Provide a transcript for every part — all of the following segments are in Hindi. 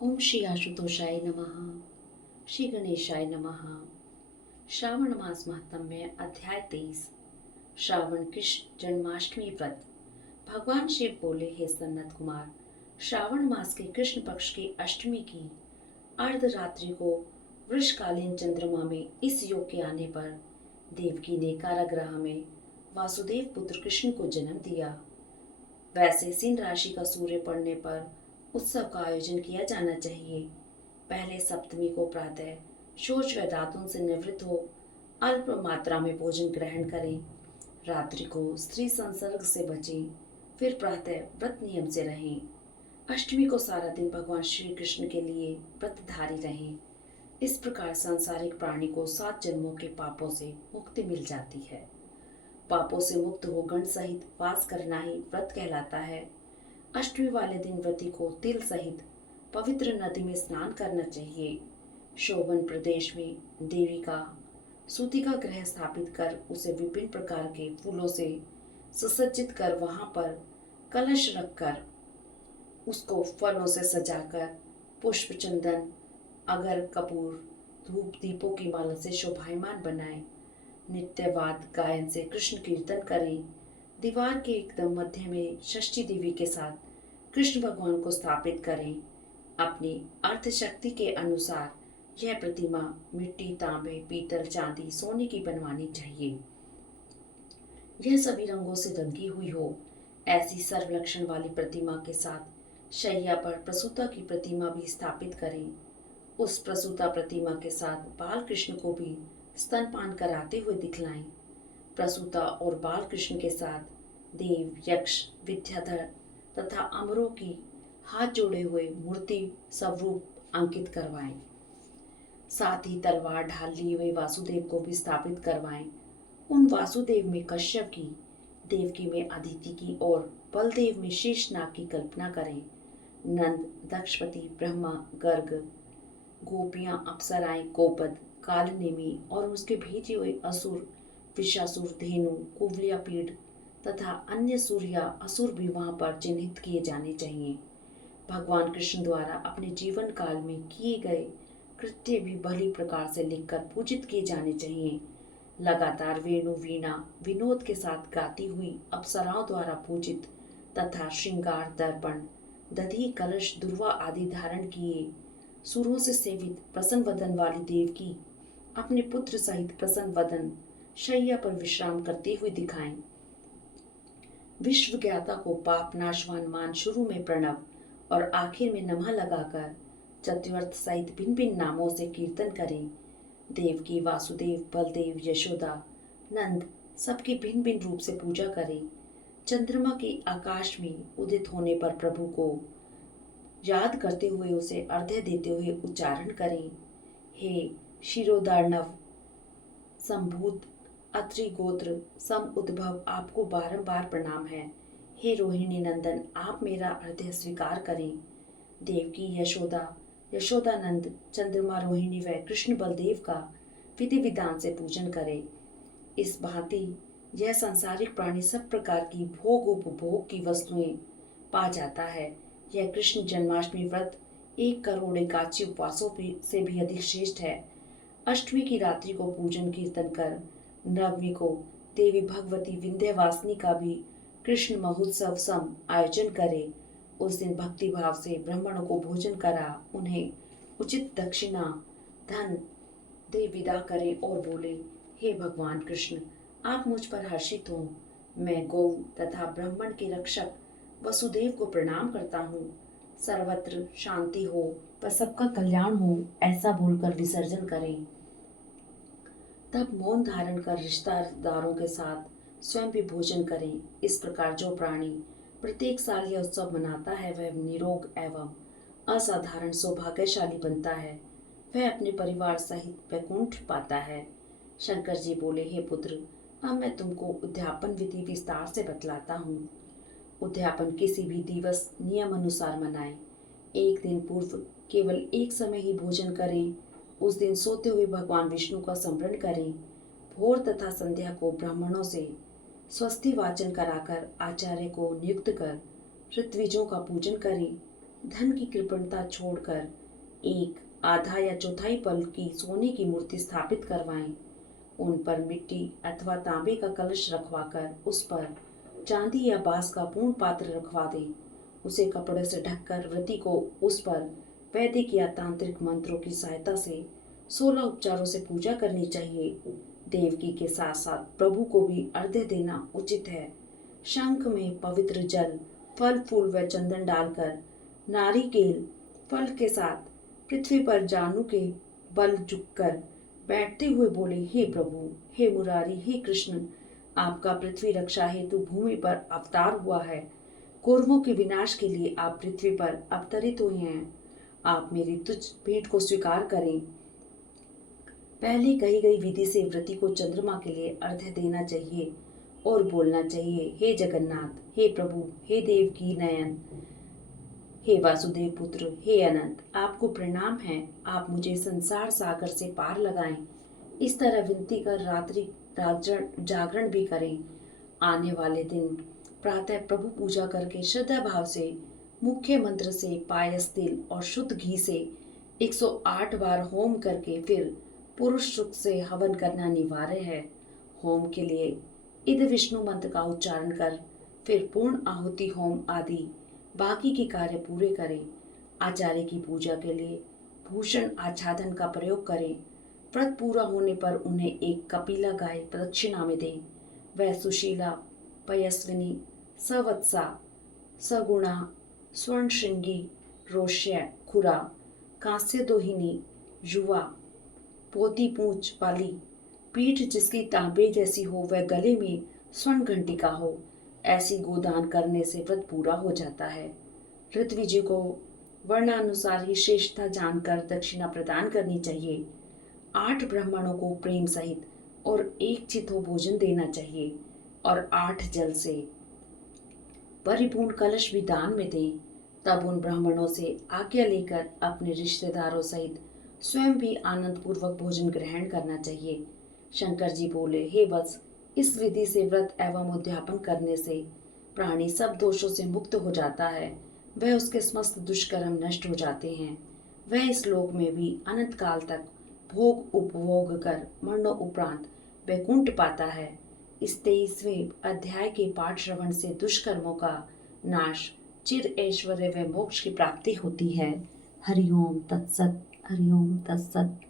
ओम श्री आशुतोषाय नमः। श्री गणेशाय नमः। श्रावण मास महात्म्य अध्याय 23। श्रावण कृष्ण जन्माष्टमी व्रत। भगवान शिव बोले, हे सनत कुमार, श्रावण मास के कृष्ण पक्ष की अष्टमी की अर्धरात्रि को वृषकालीन चंद्रमा में इस योग के आने पर देवकी ने कारागृह में वासुदेव पुत्र कृष्ण को जन्म दिया। वैसे सिंह राशि का सूर्य पड़ने पर उत्सव का आयोजन किया जाना चाहिए। पहले सप्तमी को प्रातः शौच व दातुन से निवृत्त हो अल्प मात्रा में भोजन ग्रहण करें। रात्रि को स्त्री संसर्ग से बचें, फिर प्रातः व्रत नियम से रहें। अष्टमी को सारा दिन भगवान श्री कृष्ण के लिए व्रतधारी रहें। इस प्रकार सांसारिक प्राणी को 7 जन्मों के पापों से मुक्ति मिल जाती है। पापों से मुक्त हो गण सहित वास करना ही व्रत कहलाता है। अष्टमी वाले दिन व्रती को तिल सहित पवित्र नदी में स्नान करना चाहिए। शोभन प्रदेश में देवी का सूती का ग्रह स्थापित कर उसे विभिन्न प्रकार के फूलों से सुसज्जित कर वहां पर कलश रखकर उसको फलों से सजाकर पुष्प चंदन अगर कपूर धूप दीपों की माला से शोभायमान बनाएं। नित्यवाद गायन से कृष्ण कीर्तन करें। दीवार के एकदम मध्य में षष्ठी देवी के साथ कृष्ण भगवान को स्थापित करें। अपनी अर्थ शक्ति के अनुसार यह प्रतिमा मिट्टी, तांबे, पीतल, चांदी, सोने की बनवानी चाहिए। यह सभी रंगों से रंगी हुई हो। ऐसी सर्वलक्षण वाली प्रतिमा के साथ शैया पर प्रसूता की प्रतिमा भी स्थापित करें। उस प्रसूता प्रतिमा के साथ बाल कृष्ण को भी स्तनपान कराते हुए दिखलाएं। प्रसूता और बाल कृष्ण के साथ देव, यक्ष, विद्याधर तथा अमरों की हाथ जोड़े हुए मूर्ति स्वरूप अंकित करवाएं। साथ ही तलवार ढाल लिए हुए वासुदेव को भी स्थापित करवाएं। उन वासुदेव में कश्यप की, देवकी में अदिति की और बलदेव में शेषनाग की कल्पना करें। नंद, दक्षपति, ब्रह्मा, गर्ग, गोपियां, अप्सराएं, गोपद, कालनेमी और उसके भेजे हुए असुर, विषासुर, धेनु, कुवलिया पीड़ तथा अन्य सूर्या असुर भी वहां पर चिन्हित किए जाने चाहिए। भगवान कृष्ण द्वारा अपने जीवन काल में किए गए कृत्य भी भली प्रकार से लिखकर पूजित किए जाने चाहिए। लगातार वेणु वीणा विनोद के साथ गाती हुई अप्सराओं द्वारा पूजित तथा श्रृंगार दर्पण, दधी, कलश, दुर्वा आदि धारण किए सुरों से सेवित प्रसन्न वदन वाली देवकी अपने पुत्र सहित प्रसन्न वदन शैया पर विश्राम करते हुए दिखाएं। विश्व ज्ञाता को पाप नाशवान मान शुरू में प्रणव और आखिर में नमः लगाकर चतुर्थ सहित भिन्न भिन्न नामों से कीर्तन करें। देवकी, वासुदेव, बलदेव, यशोदा, नंद सबकी भिन्न भिन्न रूप से पूजा करें। चंद्रमा के आकाश में उदित होने पर प्रभु को याद करते हुए उसे अर्घ्य देते हुए उच्चारण करें। हे शिरोदार्णव संभूत अत्रि गोत्र सम उद्भव, आपको बारंबार प्रणाम है। हे रोहिणी नंदन, आप मेरा अर्घ्य स्वीकार करें। देवकी, यशोदा, यशोदानंद, चंद्रमा, रोहिणी व कृष्ण बलदेव का विधि विधान से पूजन करें। इस भांति यह सांसारिक प्राणी सब प्रकार की भोग उपभोग की वस्तुएं पा जाता है। यह कृष्ण जन्माष्टमी व्रत 1 करोड़ एकादशी उपवासों से भी अधिक श्रेष्ठ है। अष्टमी की रात्रि को पूजन कीर्तन कर नवमी को देवी भगवती विंध्यवासिनी का भी कृष्ण महोत्सव सम आयोजन करे। उस दिन भक्ति भाव से ब्राह्मणों को भोजन करा उन्हें उचित दक्षिणा धन दे विदा करें और बोले, हे भगवान कृष्ण, आप मुझ पर हर्षित हो। मैं गौ तथा ब्राह्मण के रक्षक वसुदेव को प्रणाम करता हूँ। सर्वत्र शांति हो व सबका कल्याण हो, ऐसा बोलकर विसर्जन करें। तब मौन धारण कर रिश्तेदारों के साथ स्वयं भी भोजन करें। इस प्रकार जो प्राणी प्रत्येक साल यह उत्सव मनाता है वह निरोग एवं असाधारण सौभाग्यशाली बनता है। वह अपने परिवार सहित वैकुंठ पाता है। शंकर जी बोले, हे पुत्र, अब मैं तुमको उद्यापन विधि विस्तार से बतलाता हूँ। उद्यापन किसी भी दिवस नियम अनुसार मनाएं। एक दिन पूर्व केवल एक समय ही भोजन करें। उस दिन सोते हुए भगवान विष्णु का स्मरण करें। भोर तथा संध्या को ब्राह्मणों से स्वस्ति वाचन कराकर आचार्य को नियुक्त कर ऋत्विजों का पूजन करें। धन की कृपणता छोड़कर एक आधा या चौथाई पल की सोने की मूर्ति स्थापित करवाएं। उन पर मिट्टी अथवा तांबे का कलश रखवाकर उस पर चांदी या बांस का पूर्ण पात्र रखवा दें। उसे कपड़े से ढककर व्रती को उस पर वैदिक या तांत्रिक मंत्रों की सहायता से 16 उपचारों से पूजा करनी चाहिए। देवकी के साथ साथ प्रभु को भी अर्घ्य देना उचित है। शंख में पवित्र जल, फल फूल व चंदन डालकर नारिकेल फल के साथ पृथ्वी पर जानू के बल झुककर बैठते हुए बोले, हे प्रभु, हे मुरारी, हे कृष्ण, आपका पृथ्वी रक्षा हेतु भूमि पर अवतार हुआ है। कौरवों के विनाश के लिए आप पृथ्वी पर अवतरित हुए हैं। आप मेरी तुच्छ भेंट को स्वीकार करें। पहले कही गई विधि से व्रती को चंद्रमा के लिए अर्घ्य देना चाहिए और बोलना चाहिए, हे जगन्नाथ, हे प्रभु, हे देव की नयन, हे वासुदेव पुत्र, हे अनंत, आपको प्रणाम है। आप मुझे संसार सागर से पार लगाएं। इस तरह विनती कर रात्रि जागरण भी करें। आने वाले दिन प्रातः प्रभु पूजा करके श्रद्धा भाव से मुख्य मंत्र से पायस तिल और शुद्ध घी से 108 बार होम करके फिर पुरुष सुख से हवन करना अनिवार्य है। होम के लिए इद विष्णु मंत्र का उच्चारण कर फिर पूर्ण आहुति होम आदि बाकी के कार्य पूरे करें। आचार्य की पूजा के लिए भूषण आच्छादन का प्रयोग करें। व्रत पूरा होने पर उन्हें एक कपिला गाय प्रदक्षिणा में दें। वह सुशीला, पयस्विनी, सवत्सा, सगुणा, स्वर्ण श्रृंगी, रोष्य, खुरा, कांस्य दोहिनी, युवा, पोती पूंछ वाली, पीठ जिसकी तांबे जैसी हो व गले में स्वर्ण घंटिका हो, ऐसी गोदान करने से व्रत पूरा हो जाता है। ऋत्वि जी को वर्णानुसार ही श्रेष्ठता जानकर दक्षिणा प्रदान करनी चाहिए। 8 ब्राह्मणों को प्रेम सहित और एक चितो भोजन देना चाहिए और 8 जल से परिपूर्ण कलश भी दान में दें। तब उन ब्राह्मणों से आज्ञा लेकर अपने रिश्तेदारों सहित स्वयं भी आनंद पूर्वक भोजन ग्रहण करना चाहिए। शंकर जी बोले, हे वत्स, इस विधि से व्रत एवं उद्यापन करने से प्राणी सब दोषों से मुक्त हो जाता है। वह उसके समस्त दुष्कर्म नष्ट हो जाते हैं। वह इस लोक में भी अनंत काल तक भोग उपभोग कर मरणों उपरांत वैकुंठ पाता है। इस 23वें अध्याय के पाठ श्रवण से दुष्कर्मों का नाश, चिर ऐश्वर्य व मोक्ष की प्राप्ति होती है। हरिओम तत्सत, हरिओम तत्सत।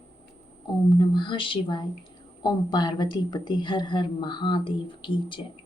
ओम नमः शिवाय। ओम पार्वती पति हर हर महादेव की जय।